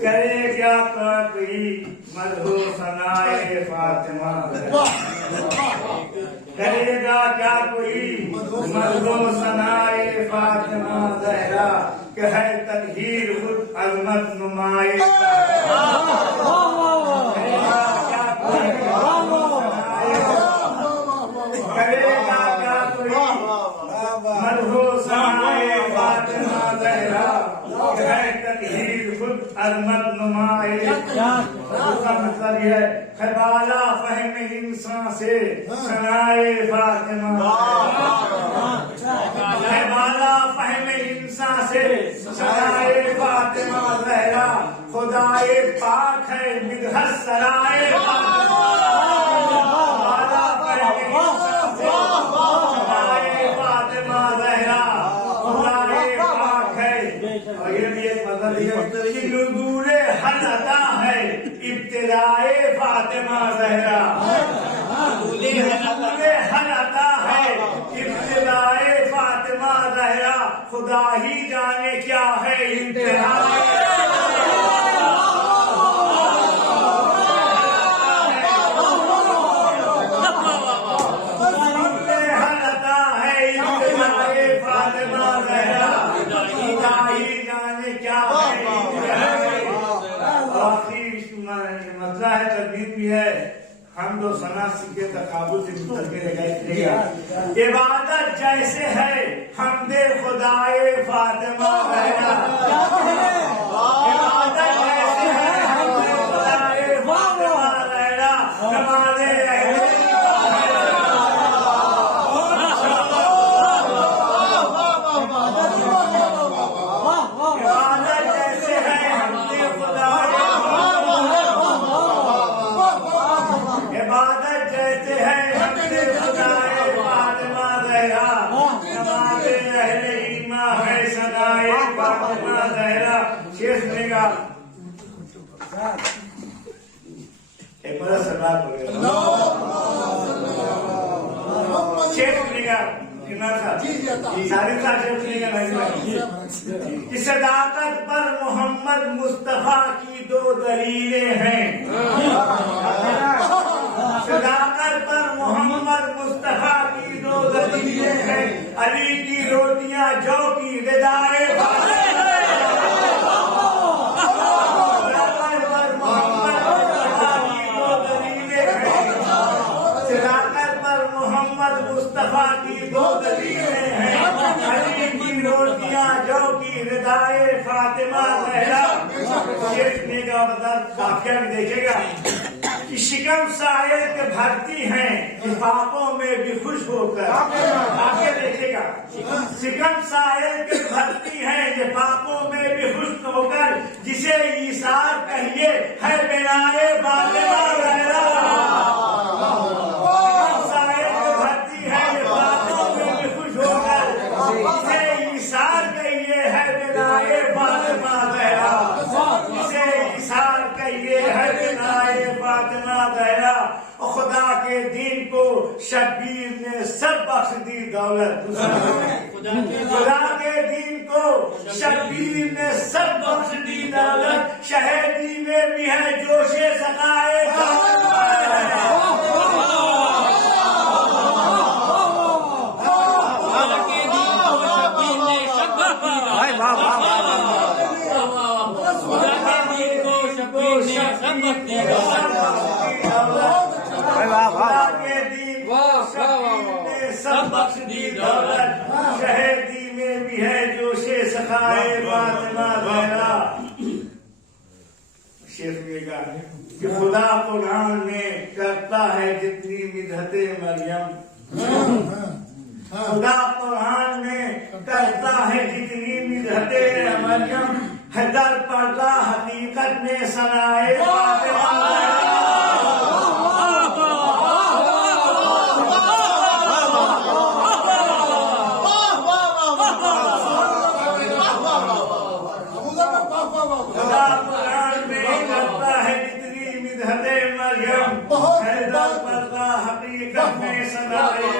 کرے کیا کوئی مدحو ثنائے فاطمہ کرے گا کیا کوئی مدحو ثنائے فاطمہ زہرا کہ ہے تطہیر خود عظمت نمائے کرے گا کیا کوئی مدحو ثنائے فاطمہ زہرا کہ ہے تطہیر خود عظمت نمائے اس کا مطلب یہ ہے ہے بالا فہم انسان سے ثنائے فاطمہ ہے بالا فہم انسان سے ثنائے فاطمہ زہرا خدائے پاک ہے مدحت سرائے فاطمہ بالا فہم انسان سے ثنائے فاطمہ زہرا خدائے پاک ہے اور یہ بھی ایک مطلب ہے کہ نور حل عطا ہے ابتدائے فاطمہ زہرا نور حل عطا ہے ابتدائے فاطمہ زہرا خدا ہی جانے کیا ہے انتہائے فاطمہ زہرا خدا ہی جانے کیا ہے مسئلہ ہے تربیت بھی ہے حمد و ثنا سکے تقابل سے مترکے رہے گا عبادت جیسے ہے حمد خدائے فاطمہ زہرا عبادت جیسے ہے حمد خدائے فاطمہ زہرا نماز شیخ نے گا ایک مدد سربات ہو گیا شیخ نے گا کہ صداقت پر محمد مصطفیٰ کی دو دلیلیں ہیں صداقت پر محمد مصطفیٰ کی دو دلیلیں ہیں علی کی روٹیاں جو کی ردائے مصطفیٰ کی دو دلیلیں ہیں علی کی روٹیاں جو کی ردائے فاطمہ زہرا شیخ نے کا مطلب واقعہ بھی دیکھے گا کہ شکم سائل کے بھرتی ہیں لفافوں میں بھی خوش ہو کر واقعہ دیکھے گا شکم سائل کے بھرتی ہیں لفافوں میں بھی خوش ہو کر جسے ایثار کہیے ہے بنائے فاطمہ زہرا خدا کے دین کو شبیر نے سب بخش دی دولت خدا کے دین کو شبیر نے سب بخش دی دولت شہیدی میں بھی ہے جوش سقائے سب بخش دی دولت شہیدی میں بھی ہے جوش سخائے فاطمہ زہرا شیخ نے کہا کہ خدا قرآن میں کرتا ہے جتنی مدحت مریم خدا قرآن میں کرتا ہے جتنی مدحت مریم ہے در پردہ حقیقت میں ثنائے فاطمہ حقیقت میں ثنائے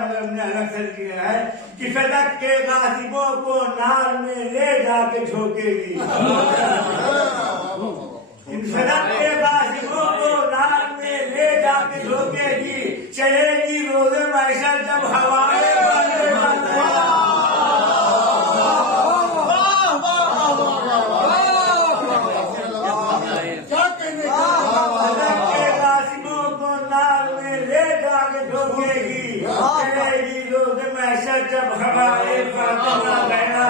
مگر ہم نے الگ سے کیا ہے کہ فدق کے غاصبوں کو نار میں لے جا کے جھونکے گی، فدق کے غاصبوں کو نار میں لے جا کے جھونکے گی، چلے گی روز محشر جب ہوائیں بندے بندے جب ہمارے فاطمہ بہنا،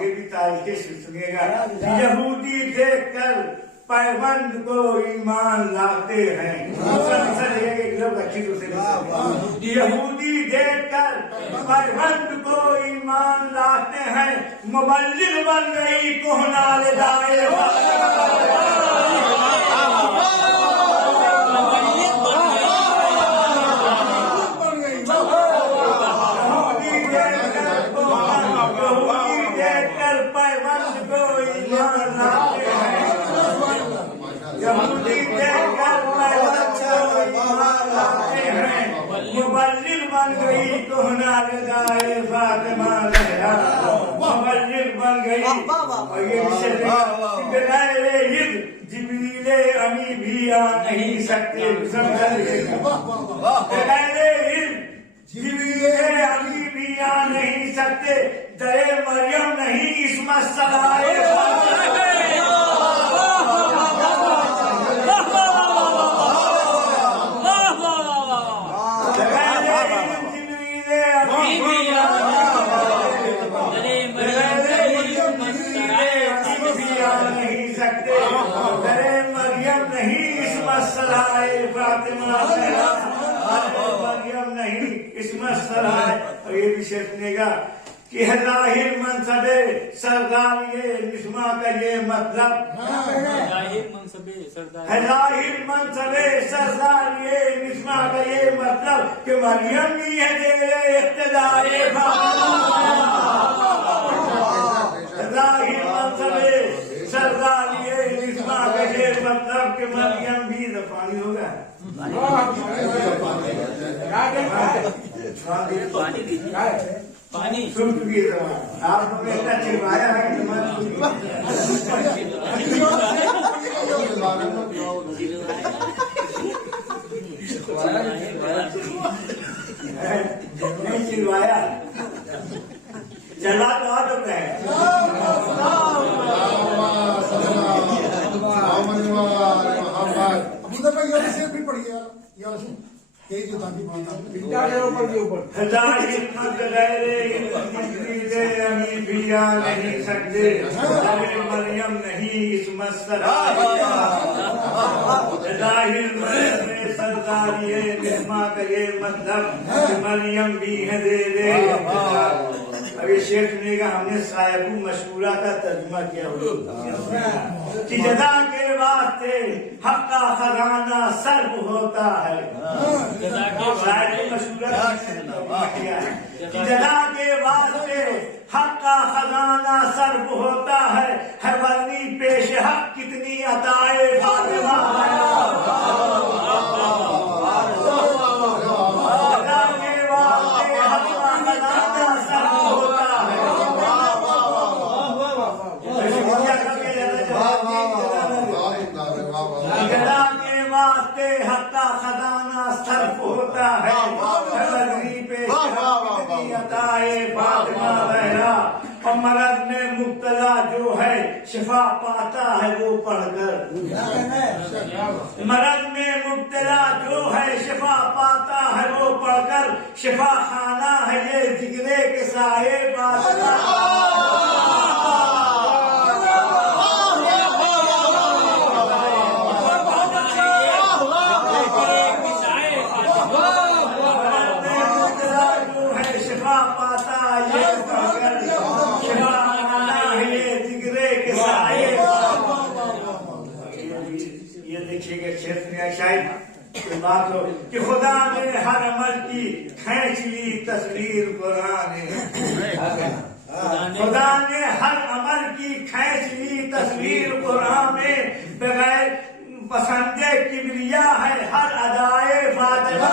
یہ بھی تاریخ سنیے گا، یہودی دیکھ کر پیوند کو ایمان لاتے ہیں، یہودی دیکھ کر پیوند کو ایمان لاتے ہیں، مبلغ بن گئی کہنا ندائے مبلغ بن گئی کہنا ندائے فاطمہ زہرا، مبلغ بن گئی، اور یہ بغیر علم جبریل امی بھی آ نہیں سکتے، بغیر علم جبریل امی بھی آ نہیں سکتے، در مریم نہیں اس مسئلہ مریم نہیں اس مسئلہ ہے، اور یہ بھی سنے گا کہ ظاہر منصب سردار یہ نسما کا یہ مطلب، ظاہر منصب سردار یہ نسما کا یہ مطلب کہ مریم بھی ہے دے اقتدار ظاہر منصب سردار یہ نسما کا یہ مطلب کہ مریم بھی پانی ہوگا، پانی سن چکی ہے، آپ نے اتنا چلوایا ہے نہیں چلوایا، چلا تو آ سکتا ہے، بھی پڑ گیا نہیں سکتے، مریم نہیں اس مسئلہ ظاہر میں سردار یہ نسما کا یہ مطلب مریم بھی ہے دے اب یہ شیخ نے کہا ہم نے صاحب مشہورہ کا ترجمہ کیا کہ جزا کے واسطے حق کا خزانہ صرف ہوتا ہے، جزا کے واسطے حق کا خزانہ صرف ہوتا ہے ورنی پیش حق کتنی عطائے فاطمہ ہے، جزا کے واسطے حق کا خزانہ صرف ہوتا ہے، جزا کے واسطے حق کا خزانہ صرف ہوتا ہے ورنی پیش حق کتنی عطائے فاطمہ زہرا، اور مرض میں مبتلا جو ہے شفا پاتا ہے وہ پڑھ کر، مرض میں مبتلا جو ہے شفا پاتا ہے وہ پڑھ کر، شفا خانہ ہے یہ ذکرے کے صاحب بات ہو کہ خدا نے ہر عمل کی کھینچ لی تصویر قرآن، خدا نے ہر عمل کی کھینچ لی تصویر قرآن میں، بغیر پسند کبریا ہے ہر ادائے فاطمہ